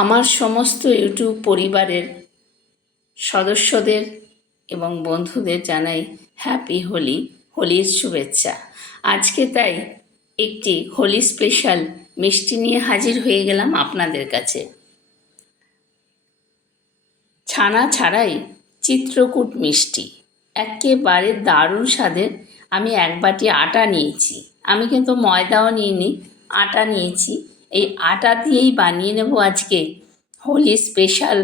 আমার সমস্ত ইউটিউব পরিবারের সদস্যদের এবং বন্ধুদের জানাই হ্যাপি হোলি, হোলির শুভেচ্ছা। আজকে তাই একটি হোলি স্পেশাল মিষ্টি নিয়ে হাজির হয়ে গেলাম আপনাদের কাছে। ছানা ছাড়াই চিত্রকূট মিষ্টি, একেবারে দারুণ স্বাদের। আমি এক বাটি আটা নিয়েছি, আমি কিন্তু ময়দাও নিইনি, আটা নিয়েছি। এই আটা দিয়েই বানিয়ে নেব আজকে হোলি স্পেশাল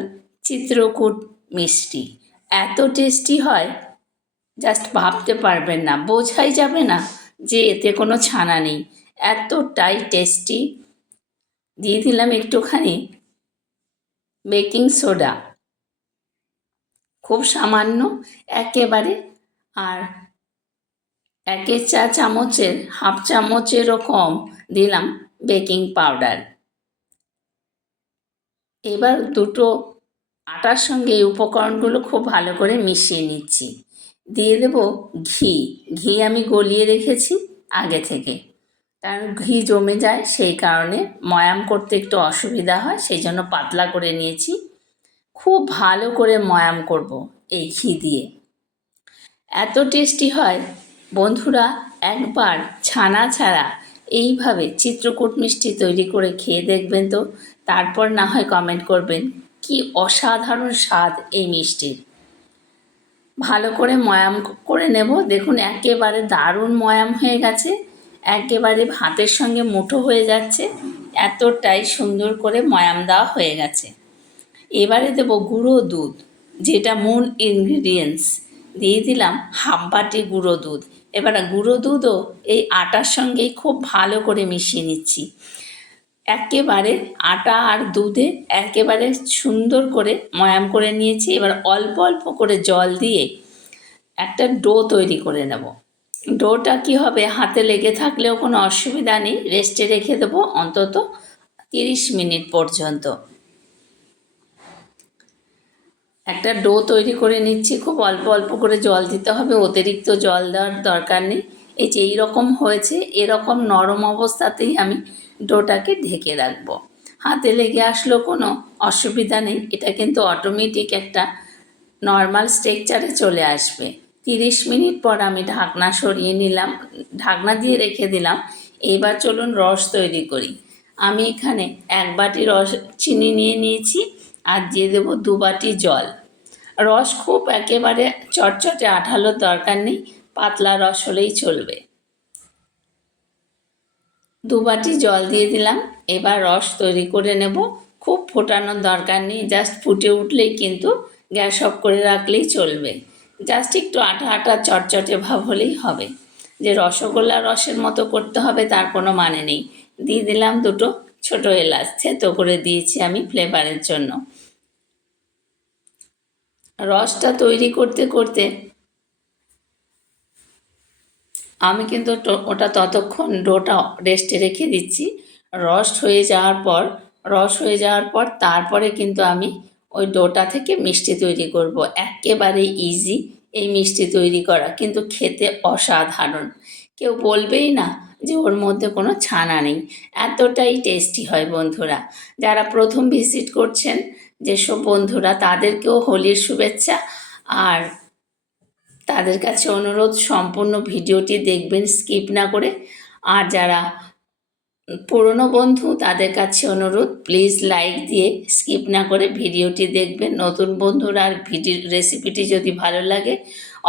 চিত্রকূট মিষ্টি। এত টেস্টি হয়, জাস্ট ভাবতে পারবেন না, বোঝাই যাবে না যে এতে কোনো ছানা নেই, এতটাই টেস্টি। দিয়ে দিলাম একটুখানি বেকিং সোডা, খুব সামান্য একেবারে, আর 1 চা চামচের হাফ চামচেরও কম দিলাম বেকিং পাউডার। এবার দুটো আটার সঙ্গে এই উপকরণগুলো খুব ভালো করে মিশিয়ে নিচ্ছি। দিয়ে দেব ঘি। ঘি আমি গলিয়ে রেখেছি আগে থেকে, কারণ ঘি জমে যায়, সেই কারণে ময়াম করতে একটু অসুবিধা হয়, সেই জন্য পাতলা করে নিয়েছি। খুব ভালো করে ময়াম করব এই ঘি দিয়ে। এত টেস্টি হয় বন্ধুরা, একবার ছানা ছাড়া এইভাবে চিত্রকূট মিষ্টি তৈরি করে খেয়ে দেখবেন তো, তারপর না হয় কমেন্ট করবেন কি অসাধারণ স্বাদ এই মিষ্টির। ভালো করে ময়াম করে নেব। দেখুন একেবারে দারুণ ময়াম হয়ে গেছে, একেবারে হাতের সঙ্গে মুঠো হয়ে যাচ্ছে, এতটাই সুন্দর করে ময়াম দেওয়া হয়ে গেছে। এবারে দেব গুঁড়ো দুধ, যেটা মূল ইনগ্রিডিয়েন্টস। দিয়ে দিলাম হাফ বাটি গুঁড়ো দুধ। এবার গুঁড়ো দুধও এই আটার সঙ্গেই খুব ভালো করে মিশিয়ে নিচ্ছি। একেবারে আটা আর দুধে একেবারে সুন্দর করে ময়াম করে নিয়েছি। এবার অল্প অল্প করে জল দিয়ে একটা ডো তৈরি করে নেব। ডোটা কি হবে, হাতে লেগে থাকলেও কোনো অসুবিধা নেই, রেস্টে রেখে দেবো অন্তত 30 মিনিট পর্যন্ত। একটা ডো তৈরি করে নিচ্ছি, খুব অল্প অল্প করে জল দিতে হবে, অতিরিক্ত জল দেওয়ার দরকার নেই। এই যে এইরকম হয়েছে, এরকম নরম অবস্থাতেই আমি ডোটাকে ঢেকে রাখবো। হাতে লেগে আসলেও কোনো অসুবিধা নেই, এটা কিন্তু অটোমেটিক একটা নর্মাল স্ট্রাকচারে চলে আসবে। 30 মিনিট পর আমি ঢাকনা সরিয়ে নিলাম, ঢাকনা দিয়ে রেখে দিলাম। এবার চলুন রস তৈরি করি। আমি এখানে 1 বাটি চিনি নিয়ে নিয়েছি, আর দিয়ে দেবো 2 বাটি জল। রস খুব একেবারে চটচটে আঠালোর দরকার নেই, পাতলা রস হলেই চলবে। 2 বাটি জল দিয়ে দিলাম। এবার রস তৈরি করে নেব, খুব ফোটানোর দরকার নেই, জাস্ট ফুটে উঠলেই কিন্তু গ্যাস অফ করে রাখলেই চলবে। জাস্ট একটু আঠা আঠা চটচটে ভাব হলেই হবে। যে রসগোল্লা রসের মতো করতে হবে তার কোনো মানে নেই। দিয়ে দিলাম 2টো ছোটো এলাচ, থেতো করে দিয়েছি আমি ফ্লেভারের জন্য। রসটা তৈরি করতে করতে আমি কিন্তু ওটা ততক্ষণ ডোটা রেস্টে রেখে দিচ্ছি। রস হয়ে যাওয়ার পর তারপরে কিন্তু আমি ওই ডোটা থেকে মিষ্টি তৈরি করব। একেবারে ইজি এই মিষ্টি তৈরি করা, কিন্তু খেতে অসাধারণ। কেউ বলবেই না যে ওর মধ্যে কোনো ছানা নেই, এতটাই টেস্টি হয় বন্ধুরা। যারা প্রথম ভিজিট করছেন যেসব বন্ধুরা, তাদেরকেও হোলির শুভেচ্ছা। আর তাদের কাছে অনুরোধ, সম্পূর্ণ ভিডিওটি দেখবেন স্কিপ না করে। আর যারা পুরনো বন্ধু তাদের কাছে অনুরোধ, প্লিজ লাইক দিয়ে স্কিপ না করে ভিডিওটি দেখবেন। নতুন বন্ধুরা আর রেসিপিটি যদি ভালো লাগে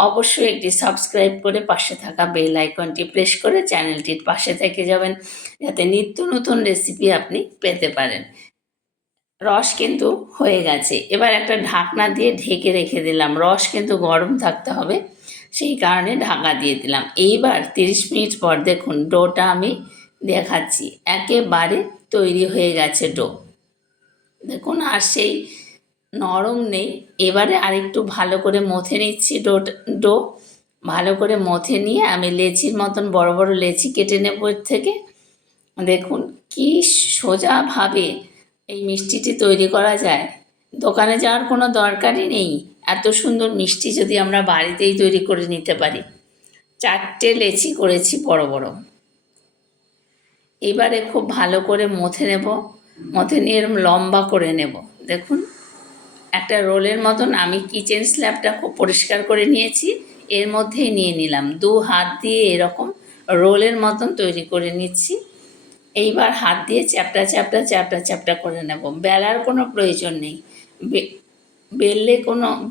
অবশ্যই একটি সাবস্ক্রাইব করে পাশে থাকা বেল আইকনটি প্রেস করে চ্যানেলটির পাশে থেকে যাবেন, যাতে নিত্য নতুন রেসিপি আপনি পেতে পারেন। রস কিন্তু হয়ে গেছে, এবার একটা ঢাকনা দিয়ে ঢেকে রেখে দিলাম। রস কিন্তু গরম থাকতে হবে, সেই কারণে ঢাকা দিয়ে দিলাম। এইবার 30 মিনিট পর দেখুন ডোটা আমি দেখাচ্ছি, একেবারে তৈরি হয়ে গেছে ডো। দেখুন আর সেই নরম নেই। এবারে আরেকটু ভালো করে মথে নিচ্ছি ডো। ভালো করে মথে নিয়ে আমি লেচির মতন বড় বড় লেচি কেটে নেব এর থেকে। দেখুন কি সোজাভাবে এই মিষ্টিটি তৈরি করা যায়, দোকানে যাওয়ার কোনো দরকারই নেই। এত সুন্দর মিষ্টি যদি আমরা বাড়িতেই তৈরি করে নিতে পারি। 4টে লেচি করেছি বড় বড়। এবারে খুব ভালো করে মথে নেব। মধ্যে নিয়ে এরম লম্বা করে নেব। দেখুন একটা রোলের মতন আমি কিচেন স্ল্যাবটা খুব পরিষ্কার করে নিয়েছি, এর মধ্যেই নিয়ে নিলাম। দু হাত দিয়ে এরকম রোলের মতন তৈরি করে নিচ্ছি। এইবার হাত দিয়ে চ্যাপটা চ্যাপটা চ্যাপটা চ্যাপটা করে নেব। বেলার কোনো প্রয়োজন নেই।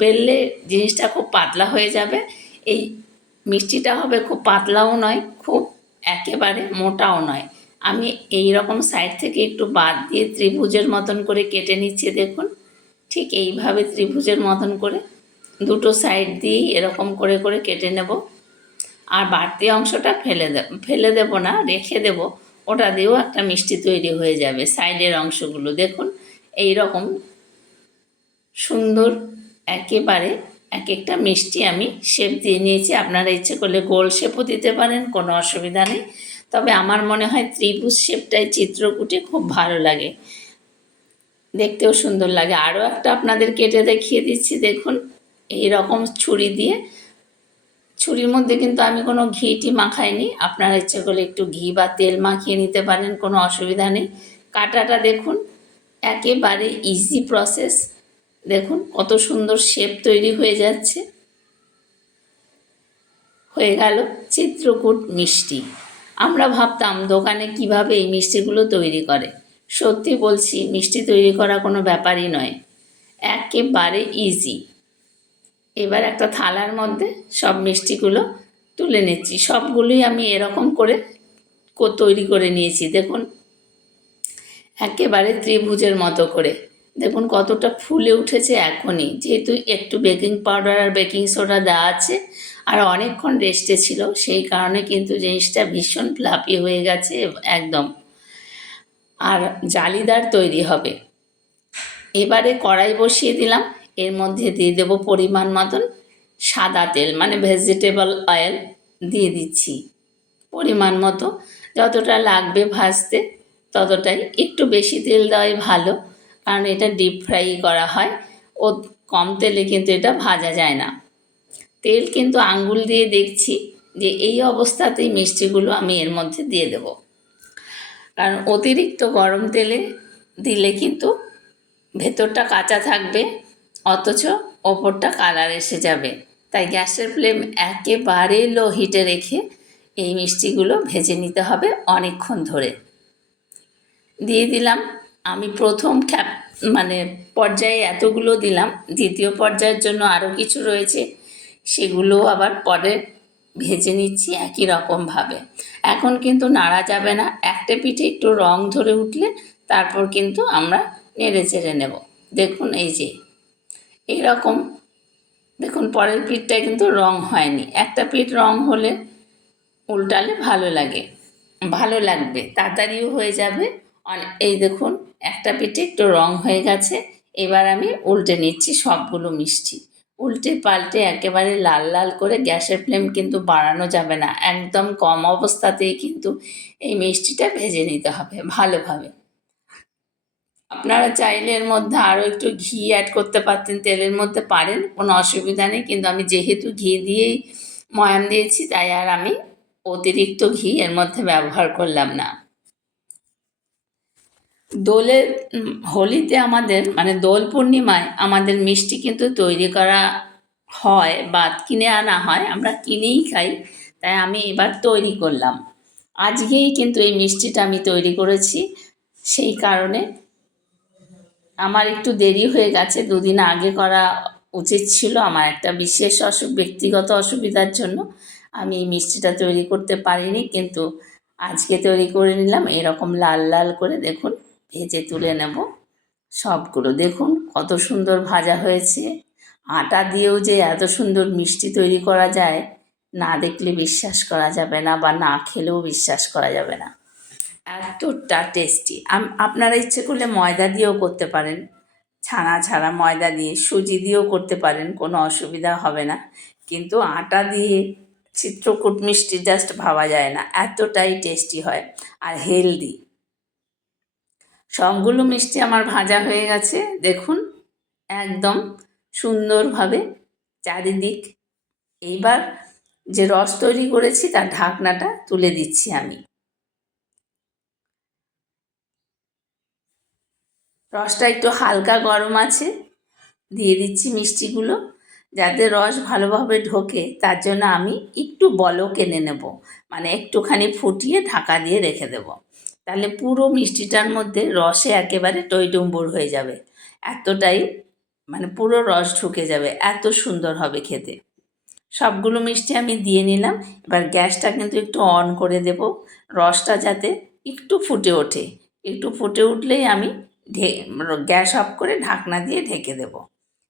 বেললে জিনিসটা খুব পাতলা হয়ে যাবে। এই মিষ্টিটা হবে খুব পাতলাও নয়, খুব একেবারে মোটাও নয়। আমি এই রকম সাইড থেকে একটু বাদ দিয়ে ত্রিভুজের মতন করে কেটে নিচ্ছি। দেখুন ঠিক এইভাবে ত্রিভুজের মতন করে দুটো সাইড দিয়েই এরকম করে করে কেটে নেব। আর বাড়তি অংশটা ফেলে দেব না, রেখে দেব। ওটা দিয়েও একটা মিষ্টি তৈরি হয়ে যাবে। সাইডের অংশগুলো দেখুন এই রকম সুন্দর একেবারে এক একটা মিষ্টি আমি শেপ দিয়ে নিয়েছি। আপনারা ইচ্ছে করলে গোল শেপও দিতে পারেন, কোনো অসুবিধা নেই। তবে আমার মনে হয় ত্রিভুজ শেপটাই চিত্রকূটে খুব ভালো লাগে, দেখতেও সুন্দর লাগে। আরও একটা আপনাদের কেটে দেখিয়ে দিচ্ছি। দেখুন এই রকম ছুরি দিয়ে, ছুরির মধ্যে কিন্তু আমি কোনো ঘি মাখাইনি। আপনারা ইচ্ছে করলে একটু ঘি বা তেল মাখিয়ে নিতে পারেন, কোনো অসুবিধা নেই। কাটাটা দেখুন একেবারে ইজি প্রসেস। দেখুন কত সুন্দর শেপ তৈরি হয়ে যাচ্ছে। হয়ে গেল চিত্রকূট মিষ্টি। আমরা ভাবতাম দোকানে কিভাবে এই মিষ্টিগুলো তৈরি করে। সত্যি বলছি মিষ্টি তৈরি করা কোনো ব্যাপারই নয়, একেবারে ইজি। এবার একটা থালার মধ্যে সব মিষ্টিগুলো তুলে নিচ্ছি। সবগুলোই আমি এরকম করে তৈরি করে নিয়েছি। দেখুন একেবারে ত্রিভুজের মতো করে। দেখুন কতটা ফুলে উঠেছে এখনই, যেহেতু একটু বেকিং পাউডার আর বেকিং সোডা দেওয়া আছে আর অনেকক্ষণ রেস্টে ছিল, সেই কারণে কিন্তু জিনিসটা ভীষণ ফ্লাফি হয়ে গেছে একদম, আর জালিদার তৈরি হবে। এবারে কড়াই বসিয়ে দিলাম, এর মধ্যে দিয়ে দেব পরিমাণ মতন সাদা তেল, মানে ভেজিটেবল অয়েল দিয়ে দিচ্ছি পরিমাণ মতো। যতটা লাগবে ভাজতে ততটাই, একটু বেশি তেল দেওয়াই ভালো, কারণ এটা ডিপ ফ্রাই করা হয়। ও কম তেলে কিন্তু এটা ভাজা যায় না। তেল কিন্তু আঙ্গুল দিয়ে দেখছি যে এই অবস্থাতেই মিষ্টিগুলো আমি এর মধ্যে দিয়ে দেব, কারণ অতিরিক্ত গরম তেলে দিলে কিন্তু ভেতরটা কাঁচা থাকবে, অথচ ওপরটা কালার এসে যাবে। তাই গ্যাসের ফ্লেম একেবারে লো হিটে রেখে এই মিষ্টিগুলো ভেজে নিতে হবে অনেকক্ষণ ধরে। দিয়ে দিলাম আমি প্রথম মানে পর্যায়ে এতগুলো দিলাম, দ্বিতীয় পর্যায়ের জন্য আরও কিছু রয়েছে, সেগুলো আবার পরে ভেজে নিচ্ছি একই রকমভাবে। এখন কিন্তু নাড়া যাবে না, একটা পিঠে একটু রং ধরে উঠলে তারপর কিন্তু আমরা নেড়ে চেড়ে নেব। দেখুন এই যে এইরকম, দেখুন পরের পিঠটায় কিন্তু রং হয়নি। একটা পিঠ রং হলে উল্টালে ভালো লাগবে, তাড়াতাড়িও হয়ে যাবে। এই দেখুন একটা পিঠে একটু রং হয়ে গেছে। এবার আমি উল্টে নিচ্ছি সবগুলো মিষ্টি, উল্টে পাল্টে একেবারে লাল লাল করে। গ্যাসের ফ্লেম কিন্তু বাড়ানো যাবে না, একদম কম অবস্থাতেই কিন্তু এই মিষ্টিটা ভেজে নিতে হবে ভালোভাবে। আপনারা চাইলে এর মধ্যে আরও একটু ঘি অ্যাড করতে পারতেন, তেলের মধ্যে পারেন, কোনো অসুবিধা নেই। কিন্তু আমি যেহেতু ঘি দিয়েই ময়ান দিয়েছি, তাই আর আমি অতিরিক্ত ঘি এর মধ্যে ব্যবহার করলাম না। দোলের হোলিতে আমাদের, মানে দোল পূর্ণিমায় আমাদের মিষ্টি কিন্তু তৈরি করা হয় বা কিনে আনা হয়, আমরা কিনেই খাই। তাই আমি এবার তৈরি করলাম, আজকেই কিন্তু এই মিষ্টিটা আমি তৈরি করেছি। সেই কারণে আমার একটু দেরি হয়ে গেছে, দুদিন আগে করা উচিত ছিল। আমার একটা বিশেষ ব্যক্তিগত অসুবিধার জন্য আমি এই মিষ্টিটা তৈরি করতে পারিনি, কিন্তু আজকে তৈরি করে নিলাম। এরকম লাল লাল করে দেখুন ভেজে তুলে নেব সবগুলো। দেখুন কত সুন্দর ভাজা হয়েছে। আটা দিয়েও যে এত সুন্দর মিষ্টি তৈরি করা যায়, না দেখলে বিশ্বাস করা যাবে না, বা না খেলেও বিশ্বাস করা যাবে না, এতটা টেস্টি। আপনারা ইচ্ছে করলে ময়দা দিয়েও করতে পারেন, ছানা ছাড়া ময়দা দিয়ে, সুজি দিয়েও করতে পারেন, কোনো অসুবিধা হবে না। কিন্তু আটা দিয়ে চিত্রকূট মিষ্টি জাস্ট ভাবা যায় না, এতটাই টেস্টি হয় আর হেলদি। সবগুলো মিষ্টি আমার ভাজা হয়ে গেছে, দেখুন একদম সুন্দরভাবে চারিদিক। এইবার যে রস তৈরি করেছি তার ঢাকনাটা তুলে দিচ্ছি আমি। রসটা একটু হালকা গরম আছে, দিয়ে দিচ্ছি মিষ্টিগুলো। যাতে রস ভালোভাবে ঢোকে তার জন্য আমি একটু বলক এনে নেব, মানে একটুখানি ফুটিয়ে ঢাকা দিয়ে রেখে দেব। তাহলে পুরো মিষ্টিটার মধ্যে রসে একেবারে টইটুম্বুর হয়ে যাবে, এতটাই মানে পুরো রস ঢুকে যাবে, এত সুন্দর হবে খেতে। সবগুলো মিষ্টি আমি দিয়ে নিলাম। এবার গ্যাসটা কিন্তু একটু অন করে দেব, রসটা যাতে একটু ফুটে ওঠে। একটু ফুটে উঠলেই আমি গ্যাস অফ করে ঢাকনা দিয়ে ঢেকে দেব।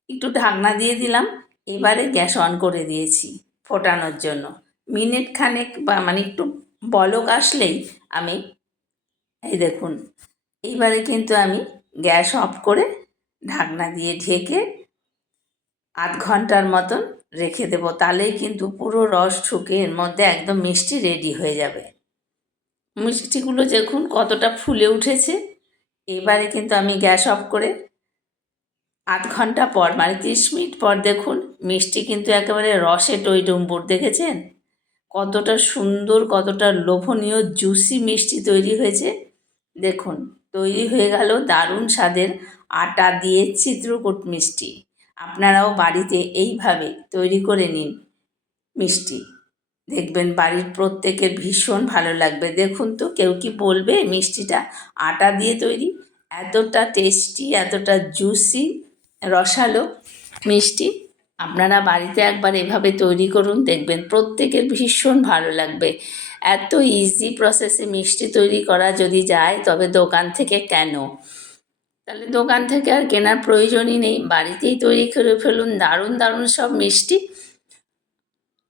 একটু ঢাকনা দিয়ে দিলাম। এবারে গ্যাস অন করে দিয়েছি ফোটানোর জন্য। মিনিট খানেক বা মানে একটু বলক আসলেই আমি এই দেখুন, এইবারে কিন্তু আমি গ্যাস অফ করে ঢাকনা দিয়ে ঢেকে আধ ঘন্টার মতন রেখে দেবো। তাহলেই কিন্তু পুরো রস ঢুকে এর মধ্যে একদম মিষ্টি রেডি হয়ে যাবে। মিষ্টিগুলো দেখুন কতটা ফুলে উঠেছে। এবারে কিন্তু আমি গ্যাস অফ করে আধ ঘন্টা পর মানে 30 মিনিট পর দেখুন মিষ্টি কিন্তু একেবারে রসে টইটুম্বুর, দেখেছেন কতটা সুন্দর, কতটা লোভনীয় জুসি মিষ্টি তৈরি হয়েছে। দেখুন তৈরি হয়ে গেল দারুণ স্বাদের আটা দিয়ে চিত্রকূট মিষ্টি। আপনারাও বাড়িতে এইভাবে তৈরি করে নিন মিষ্টি, দেখবেন বাড়ির প্রত্যেকের ভীষণ ভালো লাগবে। দেখুন তো কেউ কি বলবে মিষ্টিটা আটা দিয়ে তৈরি? এতটা টেস্টি, এতটা জুসি রসালো মিষ্টি। আপনারা বাড়িতে একবার এভাবে তৈরি করুন, দেখবেন প্রত্যেকের ভীষণ ভালো লাগবে। এত ইজি প্রসেসে মিষ্টি তৈরি করা যদি যায় তবে দোকান থেকে কেন? তাহলে দোকান থেকে আর কেনার প্রয়োজনই নেই, বাড়িতেই তৈরি করে ফেলুন দারুণ দারুণ সব মিষ্টি।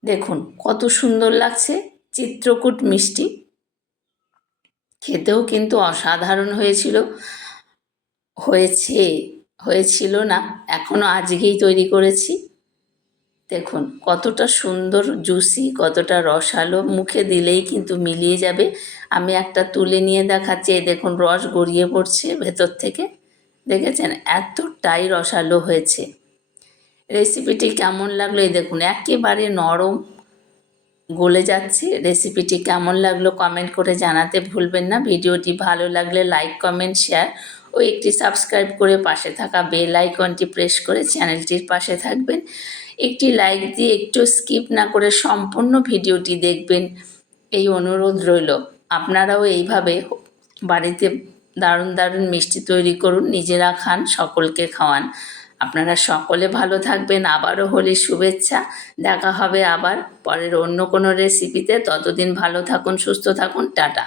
দেখুন কত সুন্দর লাগছে চিত্রকূট মিষ্টি, খেতেও কিন্তু অসাধারণ হয়েছিল না, এখনও আজকেই তৈরি করেছি। দেখুন কতটা সুন্দর জুসি, কতটা রসালো, মুখে দিলেই কিন্তু মিলিয়ে যাবে। আমি একটা তুলে নিয়ে দেখাচ্ছি, এই দেখুন রস গড়িয়ে পড়ছে ভেতর থেকে, দেখেছেন এতটাই রসালো হয়েছে। রেসিপিটি কেমন লাগলো এই দেখুন একেবারে নরম, গলে যাচ্ছে। রেসিপিটি কেমন লাগলো কমেন্ট করে জানাতে ভুলবেন না। ভিডিওটি ভালো লাগলে লাইক, কমেন্ট, শেয়ার ও একটি সাবস্ক্রাইব করে পাশে থাকা বেল আইকনটি প্রেস করে চ্যানেলটির পাশে থাকবেন। একটি লাইক দিয়ে একটু স্কিপ না করে সম্পূর্ণ ভিডিওটি দেখবেন এই অনুরোধ রইল। আপনারাও এইভাবে বাড়িতে দারুণ দারুণ মিষ্টি তৈরি করুন, নিজেরা খান, সকলকে খাওয়ান। আপনারা সকলে ভালো থাকবেন। আবারও হোলির শুভেচ্ছা। দেখা হবে আবার পরের অন্য কোনো রেসিপিতে। ততদিন ভালো থাকুন, সুস্থ থাকুন, টাটা।